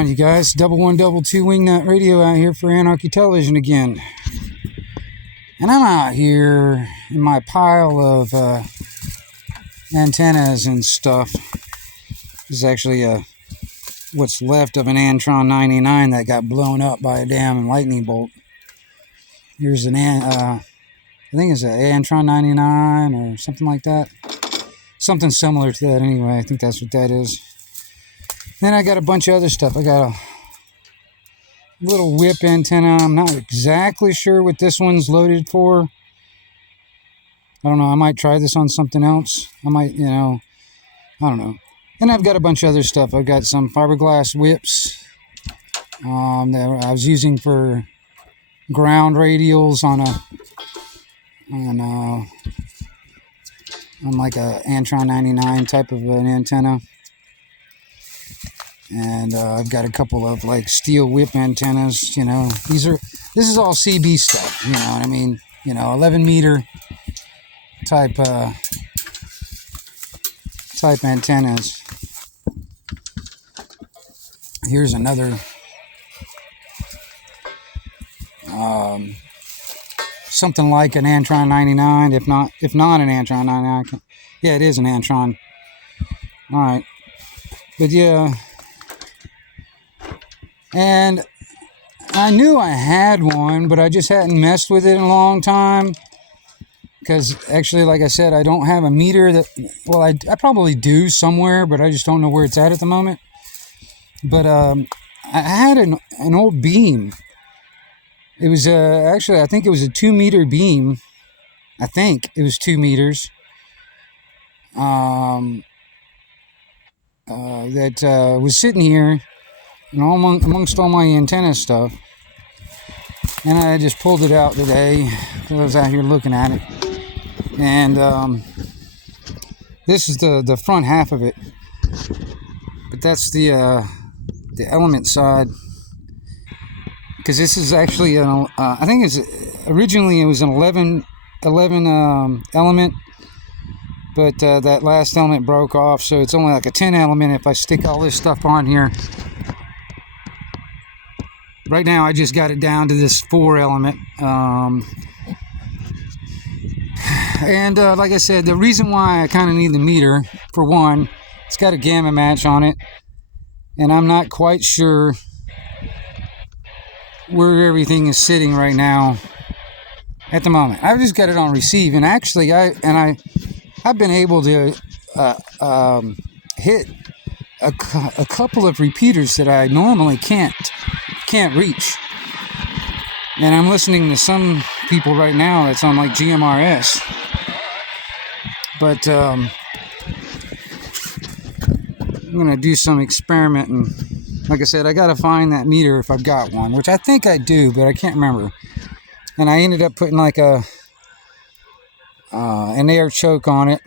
on, you guys? 112 Wingnut Radio out here for Anarchy Television again. And I'm out here in my pile of antennas and stuff. This is actually what's left of an Antron 99 that got blown up by a damn lightning bolt. Here's I think it's an Antron 99 or something like that. Something similar to that anyway. I think that's what that is. Then I got a bunch of other stuff. I got a little whip antenna. I'm not exactly sure what this one's loaded for. I don't know. I might try this on something else. I might, I don't know. And I've got a bunch of other stuff. I've got some fiberglass whips that I was using for ground radials on like a Antron 99 type of an antenna. And I've got a couple of like steel whip antennas, this is all CB stuff, you know what I mean? 11 meter type antennas. Here's another something like an Antron 99, if not an Antron 99. Yeah, it is an Antron. All right. But yeah, and I knew I had one, but I just hadn't messed with it in a long time. Because actually, like I said, I don't have a meter that, well, I probably do somewhere, but I just don't know where it's at the moment. But I had an old beam. It was actually, I think it was a 2 meter beam. I think it was 2 meters. That was sitting here, amongst all my antenna stuff. And I just pulled it out today because I was out here looking at it. And this is the front half of it. But that's the element side. Because this is actually, I think originally it was an 11 element. But that last element broke off, so it's only like a 10 element if I stick all this stuff on here. Right now, I just got it down to this 4 element. And like I said, the reason why I kind of need the meter, for one, it's got a gamma match on it. And I'm not quite sure where everything is sitting right now at the moment. I've just got it on receive. And actually, I've been able to hit a couple of repeaters that I normally can't reach. And I'm listening to some people right now that's on like GMRS. But I'm going to do some experimenting. Like I said, I got to find that meter if I've got one, which I think I do, but I can't remember. And I ended up putting like an air choke on it,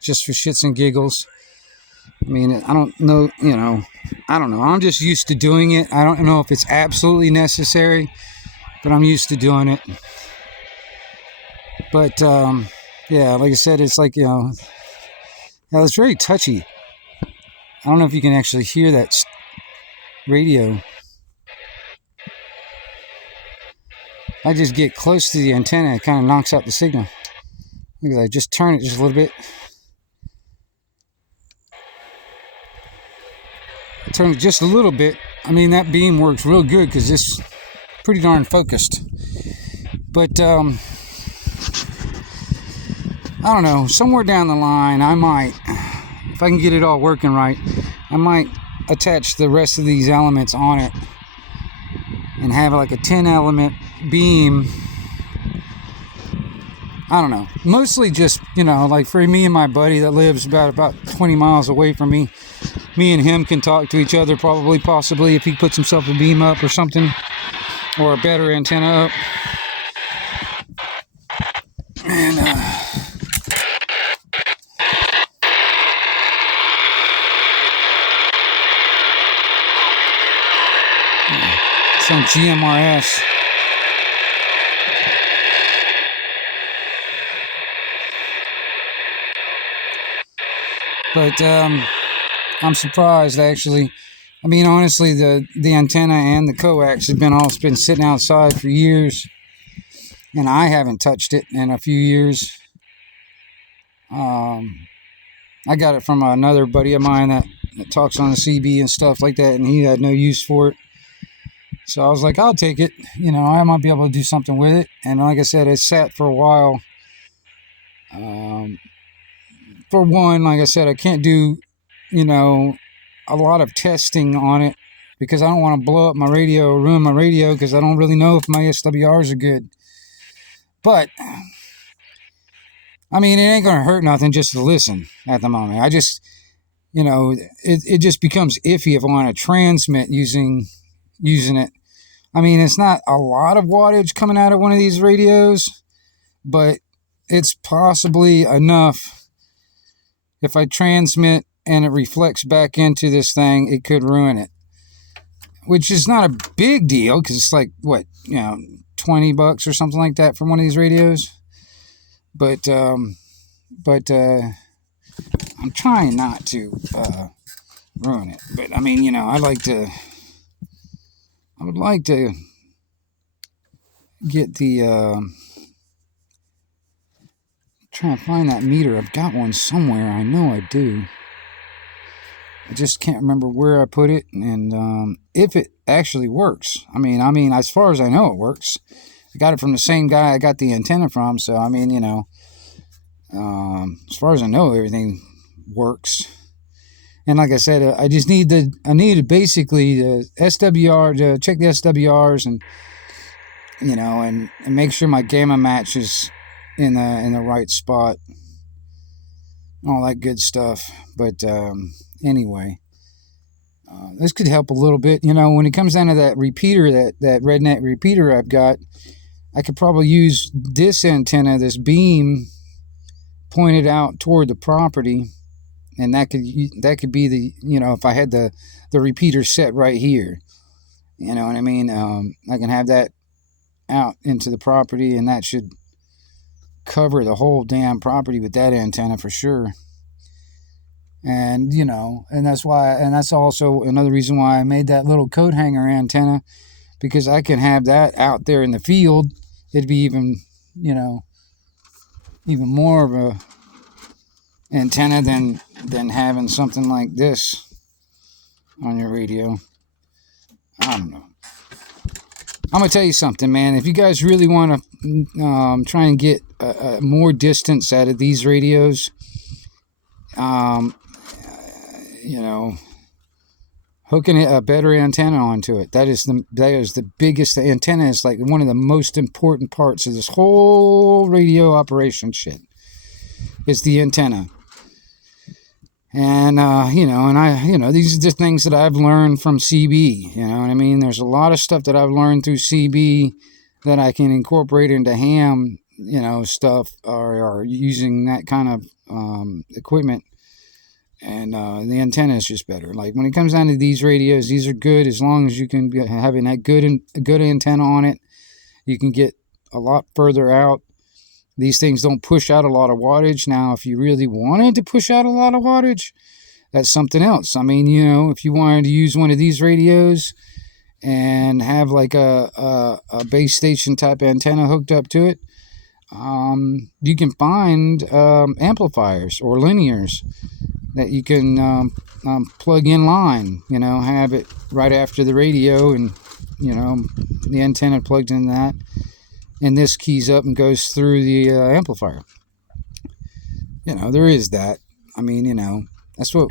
just for shits and giggles. I mean, I don't know, I don't know. I'm just used to doing it. I don't know if it's absolutely necessary, but I'm used to doing it. But, yeah, like I said, it's like, it's very touchy. I don't know if you can actually hear that radio. I just get close to the antenna, it kind of knocks out the signal. Because I just turn it just a little bit. Turn it just a little bit. I mean, that beam works real good because it's pretty darn focused. But, I don't know, somewhere down the line, I might, if I can get it all working right, I might attach the rest of these elements on it and have like a 10 element beam. I don't know. Mostly just, like for me and my buddy that lives about 20 miles away from me. Me and him can talk to each other possibly, if he puts himself a beam up or something. Or a better antenna up. And, it's on GMRS. But I'm surprised, actually. I mean, honestly, the antenna and the coax have been sitting outside for years, and I haven't touched it in a few years. I got it from another buddy of mine that talks on the CB and stuff like that, and he had no use for it. So I was like, I'll take it. I might be able to do something with it. And like I said, it sat for a while. For one, like I said, I can't do, a lot of testing on it because I don't want to blow up my radio or ruin my radio because I don't really know if my SWRs are good. But, I mean, it ain't going to hurt nothing just to listen at the moment. I just, it just becomes iffy if I want to transmit using it. I mean, it's not a lot of wattage coming out of one of these radios, but it's possibly enough. If I transmit and it reflects back into this thing, it could ruin it, which is not a big deal because it's like, what, $20 or something like that for one of these radios. But I'm trying not to ruin it. But I mean, I would like to get the trying to find that meter. I've got one somewhere. I know I do. I just can't remember where I put it and if it actually works. I mean, as far as I know, it works. I got it from the same guy I got the antenna from, so I mean, as far as I know, everything works. And like I said, I just need basically the SWR to check the SWRs and and make sure my gamma match is in the right spot, all that good stuff. But anyway, this could help a little bit. When it comes down to that repeater, that redneck repeater I've got, I could probably use this antenna, this beam, pointed out toward the property, and that could be the if I had the repeater set right here, you know what I mean. I can have that out into the property, and that should cover the whole damn property with that antenna for sure. And and that's also another reason why I made that little coat hanger antenna, because I can have that out there in the field. It'd be even more of a antenna than having something like this on your radio. I don't know. I'm gonna tell you something, man. If you guys really want to try and get more distance out of these radios, hooking a better antenna onto it. That is the biggest. The antenna is like one of the most important parts of this whole radio operation shit. Is the antenna. And, these are the things that I've learned from CB, you know what I mean? There's a lot of stuff that I've learned through CB that I can incorporate into ham, stuff, or using that kind of equipment. And the antenna is just better. Like, when it comes down to these radios, these are good as long as you can be having that good antenna on it. You can get a lot further out. These things don't push out a lot of wattage. Now, if you really wanted to push out a lot of wattage, that's something else. I mean, if you wanted to use one of these radios and have like a base station type antenna hooked up to it, you can find amplifiers or linears that you can plug in line, have it right after the radio, and, the antenna plugged in that. And this keys up and goes through the amplifier. There is that. I mean, that's what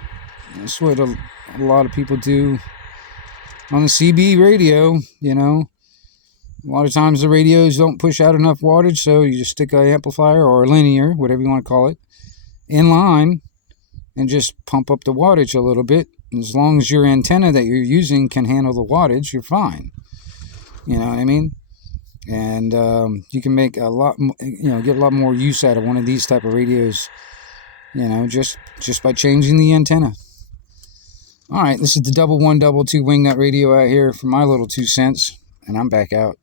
a lot of people do on the CB radio. A lot of times the radios don't push out enough wattage, so you just stick an amplifier or a linear, whatever you want to call it, in line and just pump up the wattage a little bit. As long as your antenna that you're using can handle the wattage, you're fine. You know what I mean? And you can make a lot, get a lot more use out of one of these type of radios, just by changing the antenna. All right, this is the 1122 Wingnut Radio out here for my little 2 cents, and I'm back out.